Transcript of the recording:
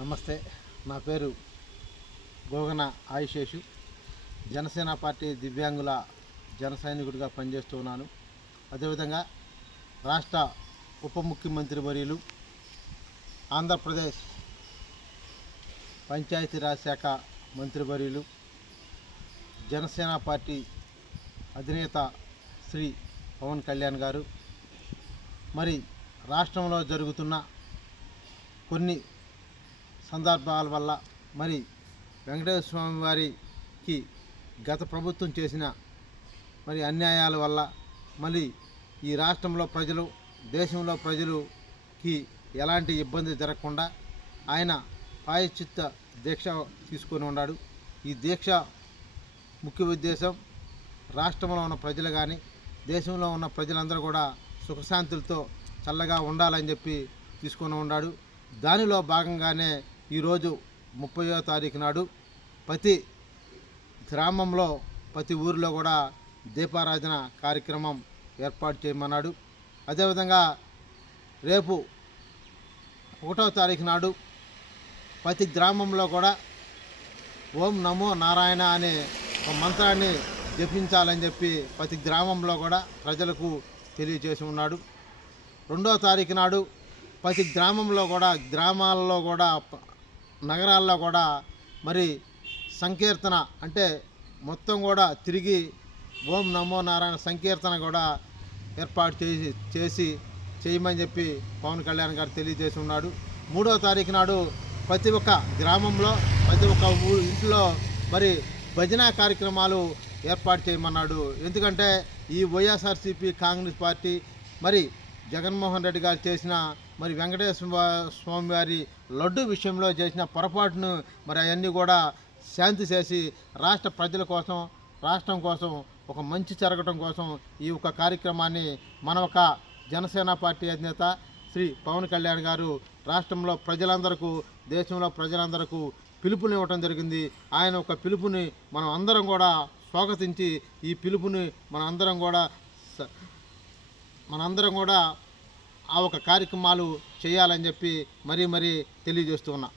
నమస్తే. నా పేరు గోగన ఆయుషేషు. జనసేన పార్టీ దివ్యాంగుల జన సైనికుడిగా పనిచేస్తూ ఉన్నాను. అదేవిధంగా రాష్ట్ర ఉప ముఖ్యమంత్రి వర్యులు, ఆంధ్రప్రదేశ్ పంచాయతీరాజ్ శాఖ మంత్రివర్యులు, జనసేన పార్టీ అధినేత శ్రీ పవన్ కళ్యాణ్ గారు మరి రాష్ట్రంలో జరుగుతున్న కొన్ని సందర్భాల వల్ల మరి వెంకటేశ్వర స్వామి వారికి గత ప్రభుత్వం చేసిన మరి అన్యాయాల వల్ల మరి ఈ రాష్ట్రంలో ప్రజలు, దేశంలో ప్రజలుకి ఎలాంటి ఇబ్బంది జరగకుండా ఆయన ప్రాయశ్చిత్త దీక్ష తీసుకొని ఉన్నాడు. ఈ దీక్ష ముఖ్య ఉద్దేశం రాష్ట్రంలో ఉన్న ప్రజలు కానీ దేశంలో ఉన్న ప్రజలందరూ కూడా సుఖశాంతులతో చల్లగా ఉండాలని చెప్పి తీసుకొని ఉన్నాడు. దానిలో భాగంగానే ఈరోజు 30వ తారీఖు నాడు ప్రతి గ్రామంలో ప్రతి ఊరిలో కూడా దీపారాధన కార్యక్రమం ఏర్పాటు చేయమన్నాడు. అదేవిధంగా రేపు 1వ తారీఖు నాడు ప్రతి గ్రామంలో కూడా ఓం నమో నారాయణ అనే ఒక మంత్రాన్ని జపించాలని చెప్పి ప్రతి గ్రామంలో కూడా ప్రజలకు తెలియజేసి ఉన్నాడు. 2వ తారీఖు నాడు ప్రతి గ్రామంలో కూడా, గ్రామాల్లో కూడా, నగరాల్లో కూడా మరి సంకీర్తన అంటే మొత్తం కూడా తిరిగి ఓం నమో నారాయణ సంకీర్తన కూడా ఏర్పాటు చేయమని చెప్పి పవన్ కళ్యాణ్ గారు తెలియజేసి ఉన్నాడు. 3వ తారీఖు నాడు ప్రతి ఒక్క గ్రామంలో, ప్రతి ఒక్క ఇంట్లో మరి భజన కార్యక్రమాలు ఏర్పాటు చేయమన్నాడు. ఎందుకంటే ఈ వైఎస్ఆర్సీపీ కాంగ్రెస్ పార్టీ మరి జగన్మోహన్ రెడ్డి గారు చేసిన మరి వెంకటేశ్వర స్వామి వారి లడ్డు విషయంలో చేసిన పొరపాటును మరి అవన్నీ కూడా శాంతి చేసి రాష్ట్ర ప్రజల కోసం, రాష్ట్రం కోసం ఒక మంచి జరగటం కోసం ఈ ఒక కార్యక్రమాన్ని మన ఒక జనసేన పార్టీ అధినేత శ్రీ పవన్ కళ్యాణ్ గారు రాష్ట్రంలో ప్రజలందరికీ, దేశంలో ప్రజలందరికీ పిలుపునివ్వటం జరిగింది. ఆయన ఒక పిలుపుని మనం అందరం కూడా స్వాగతించి ఈ పిలుపుని మనందరం కూడా ఆ ఒక కార్యక్రమాలు చేయాలని చెప్పి మరీ తెలియజేస్తూ ఉన్నా.